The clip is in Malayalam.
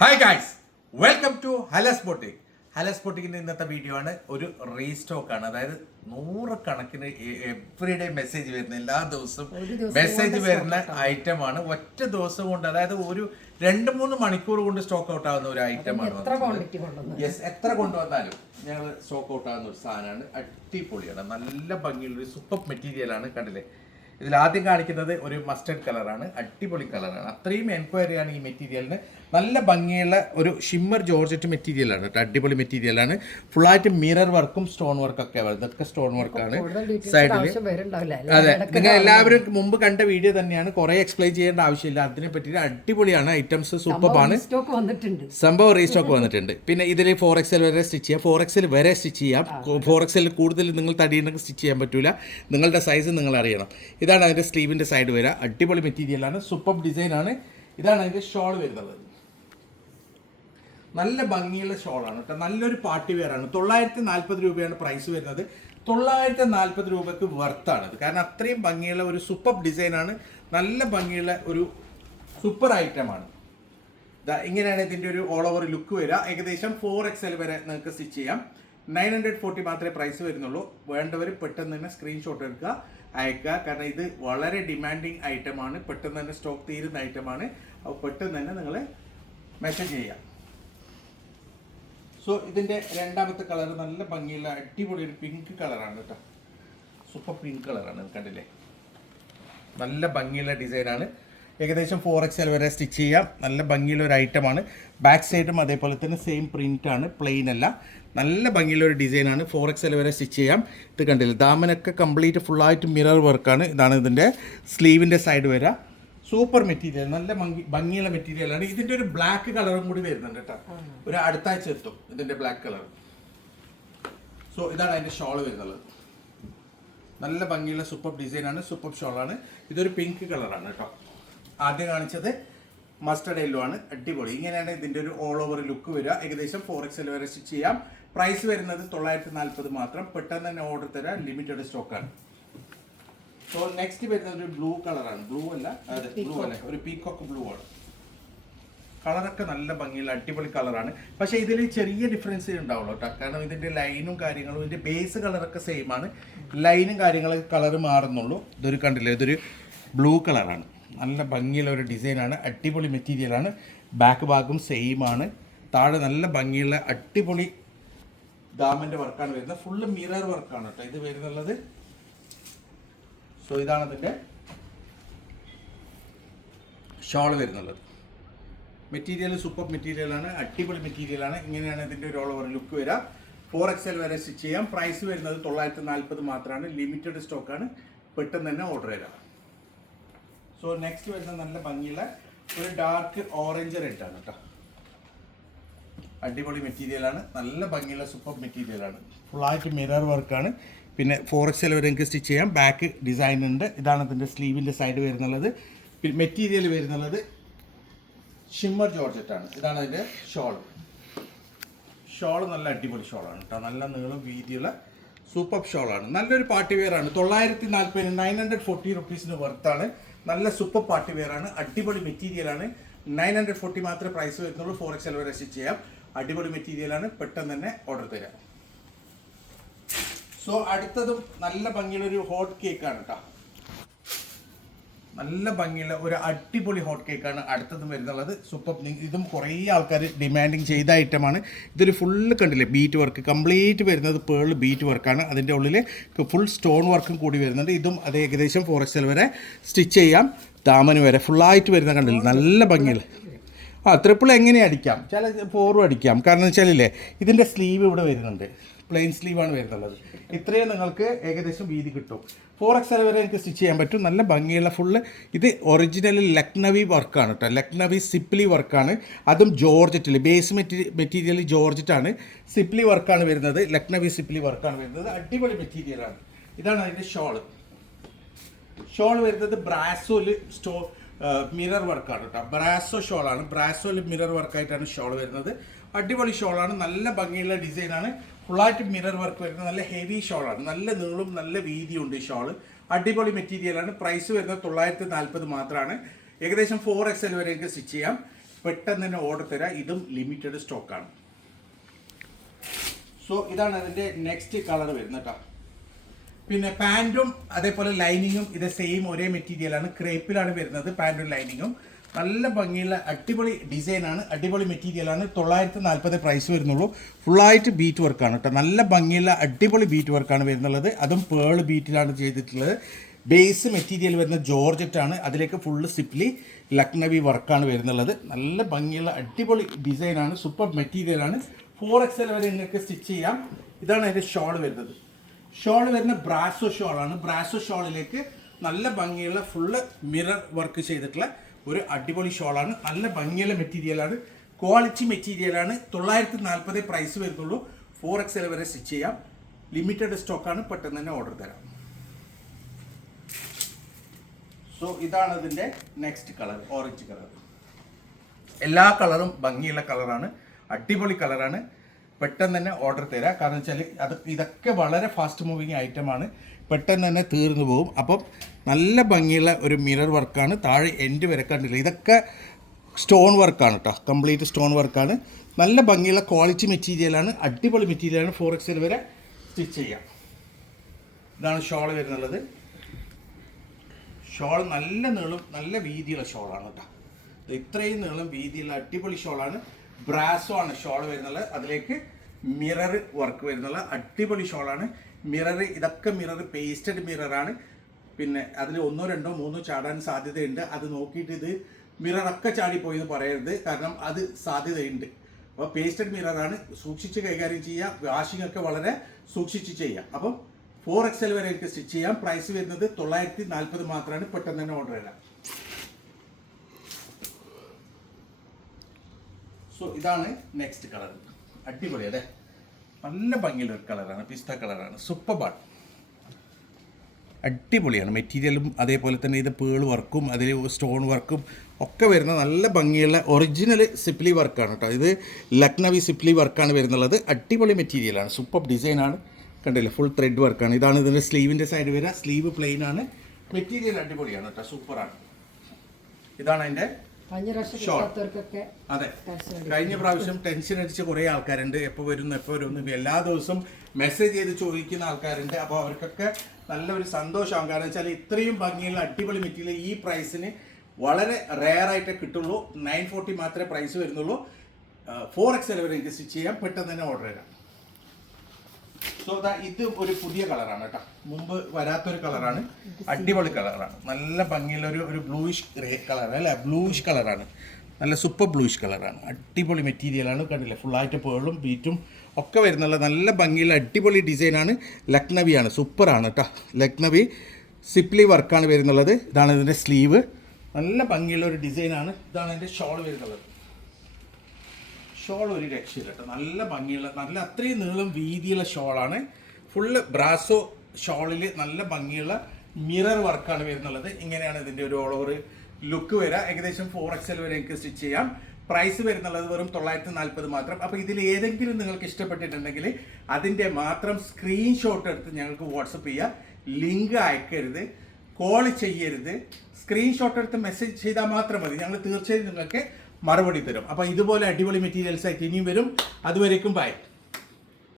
Hi guys, welcome to Halas boutique. Halas ബൊട്ടിക്കിൻ്റെ ഇന്നത്തെ വീഡിയോ ആണ്. ഒരു റീസ്റ്റോക്ക് ആണ്. അതായത് നൂറുകണക്കിന് എവറിഡേ മെസ്സേജ് വരുന്ന എല്ലാ ദിവസവും മെസ്സേജ് വരുന്ന ഐറ്റമാണ്. ഒറ്റ ദിവസം കൊണ്ട്, അതായത് ഒരു 2-3 മണിക്കൂർ കൊണ്ട് സ്റ്റോക്ക് ഔട്ട് ആവുന്ന ഒരു ഐറ്റമാണ്. യെസ്, എത്ര കൊണ്ടുവന്നാലും ഞങ്ങൾ സ്റ്റോക്ക് ഔട്ട് ആവുന്ന ഒരു സാധനമാണ്. അടിപൊളിയാണ്, നല്ല ഭംഗിയുള്ള ഒരു സൂപ്പർ മെറ്റീരിയലാണ്. കണ്ടില്ലേ, ഇതിൽ ആദ്യം കാണിക്കുന്നത് ഒരു മസ്റ്റർഡ് കളറാണ്. അടിപൊളി കളറാണ്. അത്രയും എൻക്വയറിയാണ് ഈ മെറ്റീരിയലിന്. നല്ല ഭംഗിയുള്ള ഒരു ഷിമ്മർ ജോർജറ്റ് മെറ്റീരിയലാണ്. അടിപൊളി മെറ്റീരിയലാണ്. ഫുള്ളായിട്ട് മിറർ വർക്കും സ്റ്റോൺ വർക്കും ഒക്കെ വരുന്നത്. ഇതൊക്കെ സ്റ്റോൺ വർക്കാണ് സൈഡിൽ. അതെ, നിങ്ങൾ എല്ലാവരും മുമ്പ് കണ്ട വീഡിയോ തന്നെയാണ്. കുറെ എക്സ്പ്ലെയിൻ ചെയ്യേണ്ട ആവശ്യമില്ല. അതിനെ പറ്റി അടിപൊളിയാണ്. ഐറ്റംസ് സൂപ്പറാണ്. സംഭവം റീസ്റ്റോക്ക് വന്നിട്ടുണ്ട്. പിന്നെ ഇതിൽ 4XL വരെ സ്റ്റിച്ച് ചെയ്യാം. 4XL വരെ സ്റ്റിച്ച് ചെയ്യാം. 4XL കൂടുതൽ നിങ്ങൾ തടിയുണ്ടെങ്കിൽ സ്റ്റിച്ച് ചെയ്യാൻ പറ്റൂല. നിങ്ങളുടെ സൈസ് നിങ്ങൾ അറിയണം. ഇതാണ് അതിൻ്റെ സ്ലീവിൻ്റെ സൈഡ് വരിക. അടിപൊളി മെറ്റീരിയലാണ്. സൂപ്പർ ഡിസൈനാണ്. ഇതാണ് അതിൻ്റെ ഷോൾ വരുന്നത്. നല്ല ഭംഗിയുള്ള ഷോളാണ് കേട്ടോ. നല്ലൊരു പാർട്ടി വെയർ ആണ്. 940 രൂപയാണ് പ്രൈസ് വരുന്നത്. 940 രൂപയ്ക്ക് വർത്താണത്. കാരണം അത്രയും ഭംഗിയുള്ള ഒരു സൂപ്പർ ഡിസൈനാണ്. നല്ല ഭംഗിയുള്ള ഒരു സൂപ്പർ ഐറ്റമാണ്. ഇങ്ങനെയാണ് ഇതിൻ്റെ ഒരു ഓൾ ഓവർ ലുക്ക് വരിക. ഏകദേശം 4XL വരെ നിങ്ങൾക്ക് സ്റ്റിച്ച് ചെയ്യാം. 940 മാത്രമേ പ്രൈസ് വരുന്നുള്ളൂ. വേണ്ടവർ പെട്ടെന്ന് തന്നെ സ്ക്രീൻഷോട്ട് എടുക്കുക, അയക്കുക. കാരണം ഇത് വളരെ ഡിമാൻഡിങ് ഐറ്റമാണ്. പെട്ടെന്ന് തന്നെ സ്റ്റോക്ക് തീരുന്ന ഐറ്റമാണ്. അപ്പോൾ പെട്ടെന്ന് തന്നെ നിങ്ങൾ മെസ്സേജ് ചെയ്യാം. സോ ഇതിൻ്റെ രണ്ടാമത്തെ കളർ നല്ല ഭംഗിയുള്ള അടിപൊളി ഒരു പിങ്ക് കളറാണ് കേട്ടോ. സൂപ്പർ പിങ്ക് കളറാണ്. കണ്ടില്ലേ, നല്ല ഭംഗിയുള്ള ഡിസൈനാണ്. ഏകദേശം 4XL വരെ സ്റ്റിച്ച് ചെയ്യാം. നല്ല ഭംഗിയുള്ള ഒരു ഐറ്റമാണ്. ബാക്ക് സൈഡും അതേപോലെ തന്നെ സെയിം പ്രിൻ്റാണ്, പ്ലെയിൻ അല്ല. നല്ല ഭംഗിയുള്ള ഒരു ഡിസൈനാണ്. 4XL വരെ സ്റ്റിച്ച് ചെയ്യാം. ഇത് കണ്ടില്ല, ദാമനൊക്കെ കംപ്ലീറ്റ് ഫുള്ളായിട്ട് മിറർ വർക്കാണ്. ഇതാണ് ഇതിൻ്റെ സ്ലീവിൻ്റെ സൈഡ് വരിക. സൂപ്പർ മെറ്റീരിയൽ, നല്ല ഭംഗിയുള്ള മെറ്റീരിയലാണ്. ഇതിൻ്റെ ഒരു ബ്ലാക്ക് കളറും കൂടി വരുന്നുണ്ട് കേട്ടോ. ഒരു അടുത്ത ആഴ്ച എത്തും ഇതിൻ്റെ ബ്ലാക്ക് കളർ. സോ ഇതാണ് അതിൻ്റെ ഷോൾ വരുന്നത്. നല്ല ഭംഗിയുള്ള സൂപ്പർ ഡിസൈനാണ്. സൂപ്പർ ഷോളാണ്. ഇതൊരു പിങ്ക് കളറാണ് കേട്ടോ. ആദ്യം കാണിച്ചത് മസ്റ്റർഡ് യെല്ലോ ആണ്. അടിപൊളി. ഇങ്ങനെയാണ് ഇതിൻ്റെ ഒരു ഓൾ ഓവർ ലുക്ക് വരിക. ഏകദേശം 4XL വരെ സ്റ്റിച്ച് ചെയ്യാം. പ്രൈസ് വരുന്നത് 940 മാത്രം. പെട്ടെന്ന് തന്നെ ഓർഡർ തരാം. ലിമിറ്റഡ് സ്റ്റോക്കാണ്. സോ നെക്സ്റ്റ് വരുന്നത് ഒരു ബ്ലൂ കളറാണ്. ബ്ലൂ അല്ല, അതെ ബ്ലൂ അല്ല, ഒരു പീക്കോക്ക് ബ്ലൂ ആണ്. കളറൊക്കെ നല്ല ഭംഗിയുള്ള അടിപൊളി കളറാണ്. പക്ഷേ ഇതിൽ ചെറിയ ഡിഫറൻസ് ഉണ്ടാവുള്ളൂ കേട്ടോ. കാരണം ഇതിൻ്റെ ലൈനും കാര്യങ്ങളും, ഇതിൻ്റെ ബേസ് കളറൊക്കെ സെയിം ആണ്. ലൈനും കാര്യങ്ങളൊക്കെ കളർ മാറുന്നുള്ളൂ. ഇതൊരു കണ്ടില്ലേ, ഇതൊരു ബ്ലൂ കളറാണ്. നല്ല ഭംഗിയുള്ള ഒരു ഡിസൈനാണ്. അടിപൊളി മെറ്റീരിയലാണ്. ബാക്ക് ഭാഗം സെയിം ആണ്. താഴെ നല്ല ഭംഗിയുള്ള അടിപൊളി ദാമൻ്റെ വർക്കാണ് വരുന്നത്. ഫുള്ള് മിറർ വർക്കാണ് കേട്ടോ ഇത് വരുന്നുള്ളത്. സോ ഇതാണ് ഇതിൻ്റെ ഷോൾ വരുന്നുള്ളത്. മെറ്റീരിയൽ സൂപ്പർ മെറ്റീരിയലാണ്. അടിപൊളി മെറ്റീരിയലാണ്. ഇങ്ങനെയാണ് ഇതിൻ്റെ ഒരു ഓൾ ഓവർ ലുക്ക് വരിക. 4XL വരെ സ്റ്റിച്ച് ചെയ്യാം. പ്രൈസ് വരുന്നത് 940 മാത്രമാണ്. ലിമിറ്റഡ് സ്റ്റോക്കാണ്. പെട്ടെന്ന് തന്നെ ഓർഡർ തരാം. സോ നെക്സ്റ്റ് വരുന്നത് നല്ല ഭംഗിയുള്ള ഒരു ഡാർക്ക് ഓറഞ്ച് റെഡ് ആണ് കേട്ടോ. അടിപൊളി മെറ്റീരിയലാണ്. നല്ല ഭംഗിയുള്ള സൂപ്പർ മെറ്റീരിയലാണ്. ഫുള്ളായിട്ട് മിറർ വർക്കാണ്. പിന്നെ 4XL വരെ എനിക്ക് സ്റ്റിച്ച് ചെയ്യാം. ബാക്ക് ഡിസൈൻ ഉണ്ട്. ഇതാണ് ഇതിൻ്റെ സ്ലീവിൻ്റെ സൈഡ് വരുന്നുള്ളത്. മെറ്റീരിയൽ വരുന്നുള്ളത് ഷിമ്മർ ജോർജറ്റാണ്. ഇതാണ് അതിൻ്റെ ഷോൾ. ഷോൾ നല്ല അടിപൊളി ഷോളാണ് കേട്ടോ. നല്ല നീളം വീതിയുള്ള സൂപ്പർ ഷോളാണ്. നല്ലൊരു പാർട്ടി വെയർ ആണ്. 940 940 റുപ്പീസിന് വർത്താണ്. നല്ല സൂപ്പർ പാർട്ടി വെയർ ആണ്. അടിപൊളി മെറ്റീരിയലാണ്. 940 മാത്രമേ പ്രൈസ് വരുന്നുള്ളൂ. 4XL വരെ സ്റ്റിച്ച് ചെയ്യാം. അടിപൊളി മെറ്റീരിയലാണ്. പെട്ടെന്ന് തന്നെ ഓർഡർ തരാം. സോ അടുത്തതും നല്ല ഭംഗിയുള്ള ഒരു ഹോട്ട് കേക്കാണ് കേട്ടോ. നല്ല ഭംഗിയുള്ള ഒരു അടിപൊളി ഹോട്ട് കേക്കാണ് അടുത്തതും വരുന്നുള്ളത്. സൂപ്പർ. ഇതും കുറേ ആൾക്കാർ ഡിമാൻഡിങ് ചെയ്ത ഐറ്റമാണ്. ഇതൊരു ഫുള്ള് കണ്ടില്ലേ, ബീറ്റ് വർക്ക് കംപ്ലീറ്റ് വരുന്നത് പേൾ ബീറ്റ് വർക്കാണ്. അതിൻ്റെ ഉള്ളിൽ ഫുൾ സ്റ്റോൺ വർക്കും കൂടി വരുന്നുണ്ട്. ഇതും അത് ഏകദേശം 4XL വരെ സ്റ്റിച്ച് ചെയ്യാം. ദാമന് വരെ ഫുള്ളായിട്ട് വരുന്ന കണ്ടില്ലേ, നല്ല ഭംഗിയുള്ള. ട്രിപ്പിൾ എങ്ങനെ അടിക്കാം, ചില 4 അടിക്കാം. കാരണം വെച്ചാലില്ലേ, ഇതിൻ്റെ സ്ലീവ് ഇവിടെ വരുന്നുണ്ട്. പ്ലെയിൻ സ്ലീവാണ് വരുന്നുള്ളത്. ഇത്രയും നിങ്ങൾക്ക് ഏകദേശം വീതി കിട്ടും. 4XL വരെ എനിക്ക് സ്റ്റിച്ച് ചെയ്യാൻ പറ്റും. നല്ല ഭംഗിയുള്ള ഫുള്ള്. ഇത് ഒറിജിനൽ ലക്നവി വർക്കാണ് കേട്ടോ. ലക്നവി സിപ്ലി വർക്കാണ്. അതും ജോർജറ്റിൽ ബേസ് മെറ്റീരിയൽ ജോർജറ്റാണ്. സിപ്ലി വർക്കാണ് വരുന്നത്. ലക്നവി സിപ്ലി വർക്കാണ് വരുന്നത്. അടിപൊളി മെറ്റീരിയലാണ്. ഇതാണ് അതിൻ്റെ ഷോള്. ഷോൾ വരുന്നത് ബ്രാസോയിൽ മിറർ വർക്കാണ് കേട്ടോ. ബ്രാസോ ഷോളാണ്. ബ്രാസോയിൽ മിറർ വർക്കായിട്ടാണ് ഷോൾ വരുന്നത്. അടിപൊളി ഷോളാണ്. നല്ല ഭംഗിയുള്ള ഡിസൈനാണ്. ഫുള്ളായിട്ട് മിറർ വർക്ക് വരുന്നത്. നല്ല ഹെവി ഷോളാണ്. നല്ല നീളും നല്ല വീതിയുണ്ട് ഈ ഷോള്. അടിപൊളി മെറ്റീരിയലാണ്. പ്രൈസ് വരുന്നത് 940 മാത്രമാണ്. ഏകദേശം 4XL വരെ സ്റ്റിച്ച് ചെയ്യാം. പെട്ടെന്ന് തന്നെ ഓർഡർ തരാം. ഇതും ലിമിറ്റഡ് സ്റ്റോക്കാണ്. സോ ഇതാണ് അതിൻ്റെ നെക്സ്റ്റ് കളർ വരുന്നത് കേട്ടോ. പിന്നെ പാൻറ്റും അതേപോലെ ലൈനിങ്ങും ഇത് സെയിം ഒരേ മെറ്റീരിയലാണ്, ക്രേപ്പിലാണ് വരുന്നത്. പാൻറ്റും ലൈനിങ്ങും നല്ല ഭംഗിയുള്ള അടിപൊളി ഡിസൈനാണ്, അടിപൊളി മെറ്റീരിയലാണ്. 940 പ്രൈസ് വരുന്നുള്ളൂ. ഫുള്ളായിട്ട് ബീറ്റ് വർക്കാണ് കേട്ടോ. നല്ല ഭംഗിയുള്ള അടിപൊളി ബീറ്റ് വർക്കാണ് വരുന്നുള്ളത്. അതും പേൾ ബീറ്റിലാണ് ചെയ്തിട്ടുള്ളത്. ബേസ് മെറ്റീരിയൽ വരുന്ന ജോർജറ്റാണ്, അതിലേക്ക് ഫുള്ള് സിപ്ലി ലക്നവി വർക്കാണ് വരുന്നുള്ളത്. നല്ല ഭംഗിയുള്ള അടിപൊളി ഡിസൈനാണ്, സൂപ്പർ മെറ്റീരിയലാണ്. 4XL വരെ നിങ്ങൾക്ക് സ്റ്റിച്ച് ചെയ്യാം. ഇതാണ് അതിൻ്റെ ഷോൾ വരുന്നത്. ഷോൾ വരുന്ന ബ്രാസോ ഷോളാണ്. ബ്രാസോ ഷോളിലേക്ക് നല്ല ഭംഗിയുള്ള ഫുള്ള് മിറർ വർക്ക് ചെയ്തിട്ടുള്ള ഒരു അടിപൊളി ഷോളാണ്. നല്ല ഭംഗിയുള്ള മെറ്റീരിയലാണ്, ക്വാളിറ്റി മെറ്റീരിയലാണ്. 940 പ്രൈസ് വരുന്നുള്ളൂ. 4XL വരെ സ്റ്റിച്ച് ചെയ്യാം. ലിമിറ്റഡ് സ്റ്റോക്കാണ്, പെട്ടെന്ന് തന്നെ ഓർഡർ തരാം. സോ ഇതാണ് ഇതിൻ്റെ നെക്സ്റ്റ് കളർ, ഓറഞ്ച് കളർ. എല്ലാ കളറും ഭംഗിയുള്ള കളറാണ്, അടിപൊളി കളറാണ്. പെട്ടെന്ന് തന്നെ ഓർഡർ തരാം. കാരണം വെച്ചാൽ ഇതൊക്കെ വളരെ ഫാസ്റ്റ് മൂവിങ് ഐറ്റമാണ്, പെട്ടെന്ന് തന്നെ തീർന്നു പോകും. അപ്പം നല്ല ഭംഗിയുള്ള ഒരു മിറർ വർക്കാണ്. താഴെ എൻഡ് വരെ കണ്ടില്ല, ഇതൊക്കെ സ്റ്റോൺ വർക്കാണ് കേട്ടോ, കംപ്ലീറ്റ് സ്റ്റോൺ വർക്കാണ്. നല്ല ഭംഗിയുള്ള ക്വാളിറ്റി മെറ്റീരിയലാണ്, അടിപൊളി മെറ്റീരിയലാണ്. 4XL വരെ സ്റ്റിച്ച് ചെയ്യാം. ഇതാണ് ഷോൾ വരുന്നുള്ളത്. ഷോൾ നല്ല നീളം നല്ല വീതിയുള്ള ഷോളാണ് കേട്ടോ. ഇത്രയും നീളം വീതിയുള്ള അടിപൊളി ഷോളാണ്. ബ്രാസോ ആണ് ഷോൾ വരുന്നത്. അതിലേക്ക് മിറർ വർക്ക് വരുന്നുള്ള അടിപൊളി ഷോളാണ്. മിറർ ഇതൊക്കെ മിറർ പേസ്റ്റഡ് മിററാണ്. പിന്നെ അതിൽ 1, 2, 3 ചാടാൻ സാധ്യതയുണ്ട്. അത് നോക്കിയിട്ട് ഇത് മിററൊക്കെ ചാടിപ്പോയി എന്ന് പറയരുത്, കാരണം അത് സാധ്യതയുണ്ട്. അപ്പോൾ പേസ്റ്റഡ് മിററാണ്, സൂക്ഷിച്ച് കൈകാര്യം ചെയ്യുക. വാഷിംഗ് ഒക്കെ വളരെ സൂക്ഷിച്ച് ചെയ്യുക. അപ്പം 4XL വരെ എനിക്ക് സ്റ്റിച്ച് ചെയ്യാം. പ്രൈസ് വരുന്നത് 940 മാത്രമാണ്. പെട്ടെന്ന് തന്നെ ഓർഡർ ചെയ്യാം. സോ ഇതാണ് നെക്സ്റ്റ് കളർ. അടിപൊളി അല്ലേ, നല്ല ഭംഗിയുള്ള ഒരു കളറാണ്, പിസ്ത കളറാണ്, സൂപ്പർബാണ്, അടിപൊളിയാണ്. മെറ്റീരിയലും അതേപോലെ തന്നെ ഇത് പേൾ വർക്കും അതിൽ സ്റ്റോൺ വർക്കും ഒക്കെ വരുന്ന നല്ല ഭംഗിയുള്ള ഒറിജിനൽ സിപ്ലി വർക്കാണ് കേട്ടോ. ഇത് ലക്നവി സിപ്ലി വർക്കാണ് വരുന്നുള്ളത്. അടിപൊളി മെറ്റീരിയലാണ്, സൂപ്പർ ഡിസൈനാണ്. കണ്ടില്ലേ, ഫുൾ ത്രെഡ് വർക്കാണ്. ഇതാണ് ഇതിൻ്റെ സ്ലീവിൻ്റെ സൈഡ് വരിക. സ്ലീവ് പ്ലെയിൻ ആണ്. മെറ്റീരിയൽ അടിപൊളിയാണ് കേട്ടോ, സൂപ്പറാണ്. ഇതാണ് അതിൻ്റെ ഷോൾ. അതെ, കഴിഞ്ഞ പ്രാവശ്യം ടെൻഷൻ അടിച്ച് കുറേ ആൾക്കാരുണ്ട്, എപ്പോൾ വരുന്നു എല്ലാ ദിവസവും മെസ്സേജ് ചെയ്ത് ചോദിക്കുന്ന ആൾക്കാരുണ്ട്. അപ്പോൾ അവർക്കൊക്കെ നല്ലൊരു സന്തോഷമാകും. കാരണം വെച്ചാൽ ഇത്രയും ഭംഗിയുള്ള അടിപൊളി മെറ്റീരിയൽ ഈ പ്രൈസിന് വളരെ റെയർ ആയിട്ടേ കിട്ടുള്ളൂ. 940 മാത്രമേ പ്രൈസ് വരുന്നുള്ളൂ. 4XL വരെ എനിക്ക് സ്റ്റിച്ച് ചെയ്യാം. പെട്ടെന്ന് തന്നെ ഓർഡർ ചെയ്യാം. സോ ഇത് ഒരു പുതിയ കളറാണ് കേട്ടോ, മുമ്പ് വരാത്തൊരു കളറാണ്, അടിപൊളി കളറാണ്. നല്ല ഭംഗിയുള്ള ഒരു ബ്ലൂയിഷ് ഗ്രേ കളർ അല്ലേ, ബ്ലൂയിഷ് കളറാണ്, നല്ല സൂപ്പർ ബ്ലൂയിഷ് കളറാണ്. അടിപൊളി മെറ്റീരിയലാണ്. കണ്ടില്ലേ, ഫുള്ളായിട്ട് പേളും ബീറ്റും ഒക്കെ വരുന്നുള്ള നല്ല ഭംഗിയുള്ള അടിപൊളി ഡിസൈനാണ്. ലക്നവിയാണ്, സൂപ്പറാണ് കേട്ടോ. ലക്നവി സിപ്ലി വർക്കാണ് വരുന്നുള്ളത്. ഇതാണ് ഇതിൻ്റെ സ്ലീവ്. നല്ല ഭംഗിയുള്ള ഒരു ഡിസൈനാണ്. ഇതാണ് അതിൻ്റെ ഷോൾ വരുന്നുള്ളത്. ഷോൾ ഒരു രക്ഷയില്ല കേട്ടോ, നല്ല ഭംഗിയുള്ള നല്ല അത്രയും നീളം വീതിയുള്ള ഷോളാണ്. ഫുള്ള് ബ്രാസോ ഷോളിൽ നല്ല ഭംഗിയുള്ള മിറർ വർക്കാണ് വരുന്നുള്ളത്. ഇങ്ങനെയാണ് ഇതിൻ്റെ ഒരു ഓൾ ഓവർ ലുക്ക് വരിക. ഏകദേശം 4XL വരെ എനിക്ക് സ്റ്റിച്ച് ചെയ്യാം. പ്രൈസ് വരുന്നുള്ളത് വെറും 940 മാത്രം. അപ്പോൾ ഇതിൽ ഏതെങ്കിലും നിങ്ങൾക്ക് ഇഷ്ടപ്പെട്ടിട്ടുണ്ടെങ്കിൽ അതിൻ്റെ മാത്രം സ്ക്രീൻഷോട്ട് എടുത്ത് ഞങ്ങൾക്ക് വാട്സപ്പ് ചെയ്യുക. ലിങ്ക് അയക്കരുത്, കോൾ ചെയ്യരുത്. സ്ക്രീൻഷോട്ട് എടുത്ത് മെസ്സേജ് ചെയ്താൽ മാത്രം മതി. ഞങ്ങൾ തീർച്ചയായും നിങ്ങൾക്ക് മറുപടി തരും. അപ്പോൾ ഇതുപോലെ അടിപൊളി മെറ്റീരിയൽസ് ആയിട്ട് ഇനിയും വരും. അതുവരേക്കും ബൈ.